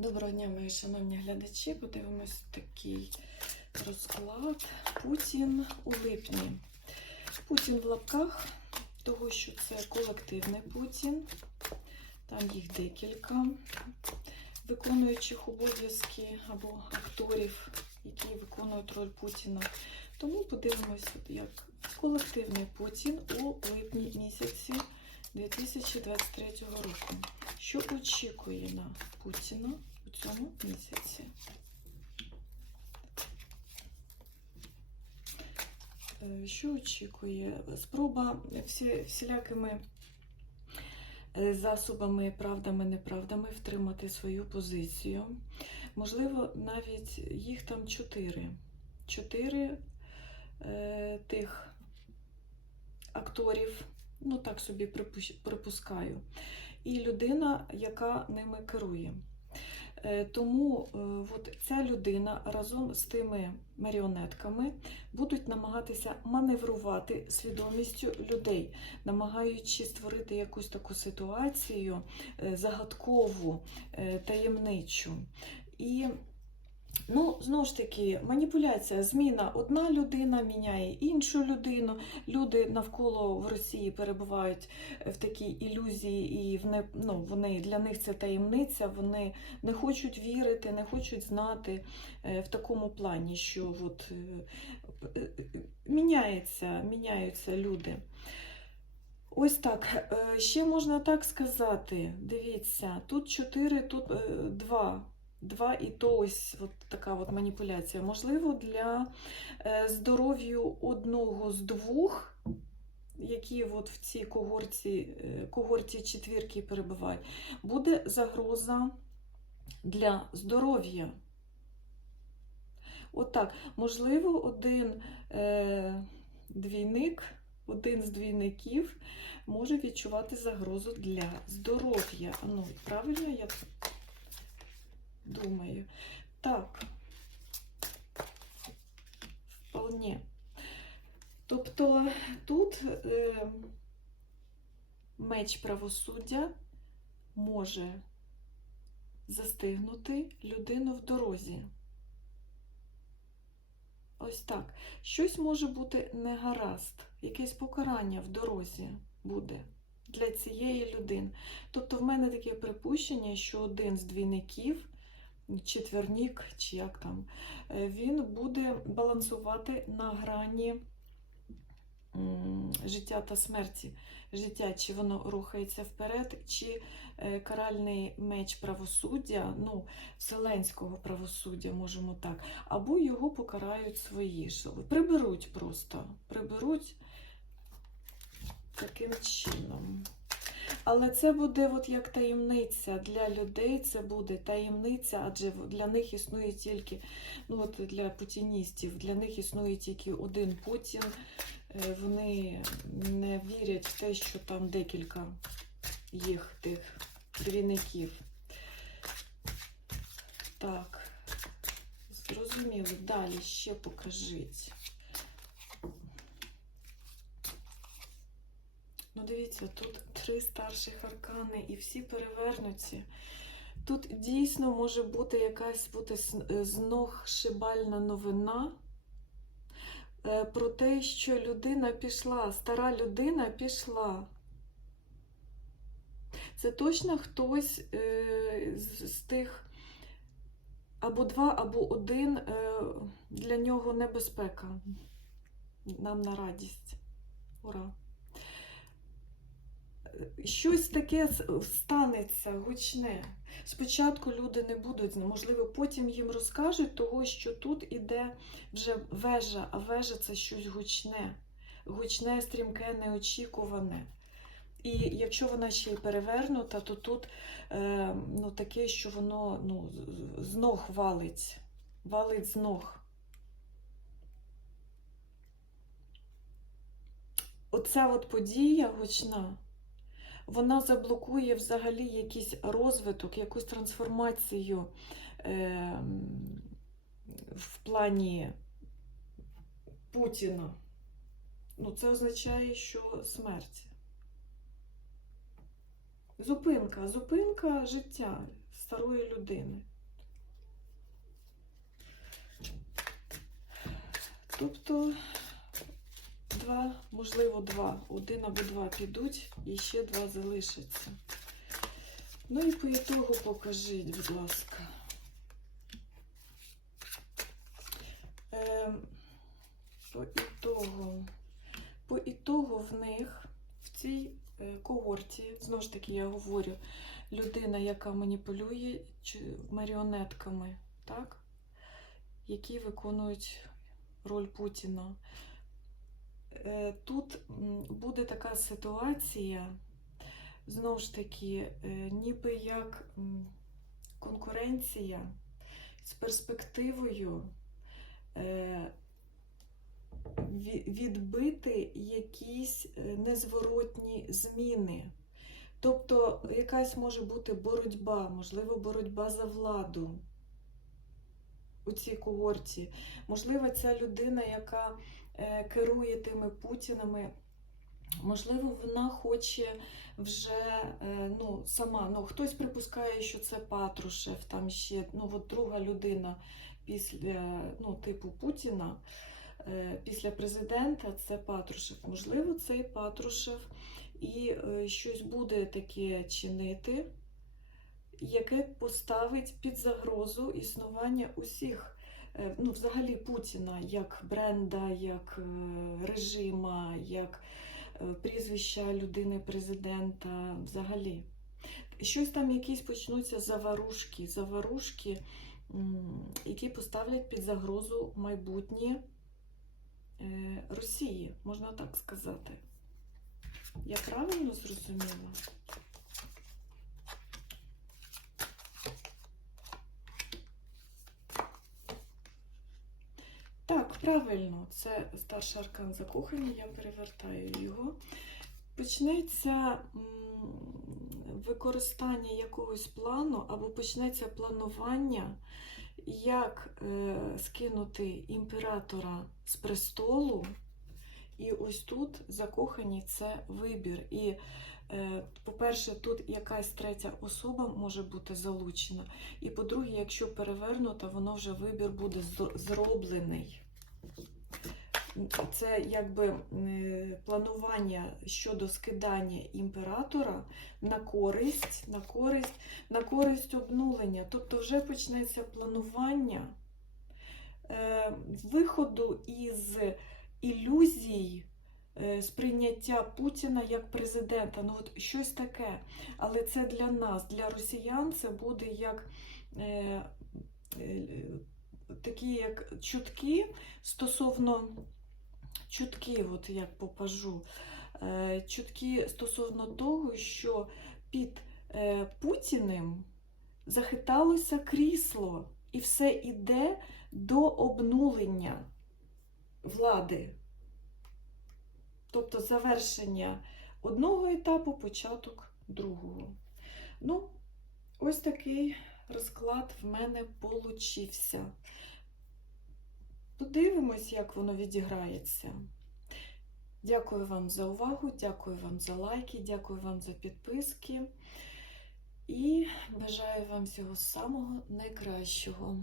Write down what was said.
Доброго дня, мої шановні глядачі. Подивимось такий розклад. Путін у липні. Путін в лапках, того, що це колективний Путін. Там їх декілька виконуючих обов'язки або акторів, які виконують роль Путіна. Тому подивимось, як колективний Путін у липні місяці 2023 року. Що очікує на Путіна у цьому місяці? Е, Що очікує? Спроба всі, всілякими е, засобами, правдами, неправдами втримати свою позицію. Можливо, навіть їх там чотири. Чотири е, тих акторів, ну так собі припускаю, і людина, яка ними керує. Е, Тому е, от ця людина разом з тими маріонетками будуть намагатися маневрувати свідомістю людей, намагаючи створити якусь таку ситуацію е, загадкову, таємничу. І Ну, знову ж таки, маніпуляція, зміна. Одна людина міняє іншу людину. Люди навколо в Росії перебувають в такій ілюзії, і в не, ну, вони, для них це таємниця, вони не хочуть вірити, не хочуть знати е, в такому плані, що от, е, е, міняється, міняються люди. Ось так. Е, Ще можна так сказати. Дивіться, тут чотири, тут е, два. І то ось от така от маніпуляція. Можливо, для е, здоров'ю одного з двох, які от в цій когорті, е, когорті четвірки перебувають, буде загроза для здоров'я. От. Можливо, один е, двійник, один з двійників може відчувати загрозу для здоров'я. Ну, правильно я думаю. Так. Вполне. Тобто тут е, меч правосуддя може застигнути людину в дорозі. Ось так. Щось може бути негаразд, якесь покарання в дорозі буде для цієї людини. Тобто, в мене таке припущення, що один з двійників четвернік, чи як там, е, він буде балансувати на грані життя та смерті. Життя, чи воно рухається вперед, чи е, каральний меч правосуддя, ну, вселенського правосуддя, можемо так, або його покарають свої. Приберуть просто, приберуть таким чином. Але це буде от як таємниця для людей, це буде таємниця, адже для них існує тільки, ну от для путіністів, для них існує тільки один Путін. Е, Вони не вірять в те, що там декілька їх тих двійників. Так, зрозуміло. Далі ще покажіть. Ну, дивіться, тут три старших аркани і всі перевернуті. Тут дійсно може бути якась бути с- знохшибальна новина е, про те, що людина пішла, стара людина пішла. Це точно хтось е, з, тих або два, або один е, для нього небезпека. Нам на радість. Ура! Щось таке станеться гучне. Спочатку люди не будуть, можливо, потім їм розкажуть того, що тут іде вже вежа, а вежа це щось гучне, гучне, стрімке, неочікуване. І якщо вона ще й перевернута, то тут е, ну, таке, що воно ну, з- ног валить, валить з ног. Оця от подія гучна вона заблокує взагалі якийсь розвиток, якусь трансформацію е, в плані Путіна. Ну, Це означає, що смерть. Зупинка, зупинка життя старої людини. Тобто два, можливо, два. Один або два підуть і ще два залишаться. Ну і по ітогу покажіть, будь ласка. Ем, по ітогу. По ітогу в них в цій е, когорті, знову ж таки, я говорю, людина, яка маніпулює маріонетками, так? які виконують роль Путіна. Е, Тут буде така ситуація, знову ж таки, е, ніби як конкуренція з перспективою е, відбити якісь незворотні зміни. Тобто якась може бути боротьба, можливо, боротьба за владу у цій когорті. Можливо, ця людина, яка керує тими путінами, можливо, вона хоче вже е, ну, сама. Ну, хтось припускає, що це Патрушев, там ще ну, от друга людина після ну, типу Путіна. е, Після президента це Патрушев. Можливо, цей Патрушев і е, щось буде таке чинити, яке поставить під загрозу існування усіх, е, ну, взагалі Путіна, як бренда, як е, режима, як е, прізвища людини президента, взагалі. Щось там якісь почнуться заварушки, заварушки, які поставлять під загрозу майбутнє е, Росії, можна так сказати. Я правильно зрозуміла? Так, правильно, це старший аркан закоханий, я перевертаю його. Почнеться використання якогось плану або почнеться планування, як е, скинути імператора з престолу. І ось тут закохані це вибір. І, е, по-перше, тут якась третя особа може бути залучена. І по-друге, якщо перевернуто, воно вже вибір буде зроблений. Це якби е, планування щодо скидання імператора на користь, на користь, на користь обнулення. Тобто вже почнеться планування е, виходу із ілюзій е, сприйняття Путіна як президента. Ну, от щось таке. Але це для нас, для росіян, це буде як такі як чутки стосовно чутки, от як попажу, е, чутки стосовно того, що під е, Путіним захиталося крісло, і все йде до обнулення влади. Тобто завершення одного етапу, початок другого. Ну, ось такий розклад в мене получився. Подивимось, як воно відіграється. Дякую вам за увагу, дякую вам за лайки, дякую вам за підписки і бажаю вам всього самого найкращого.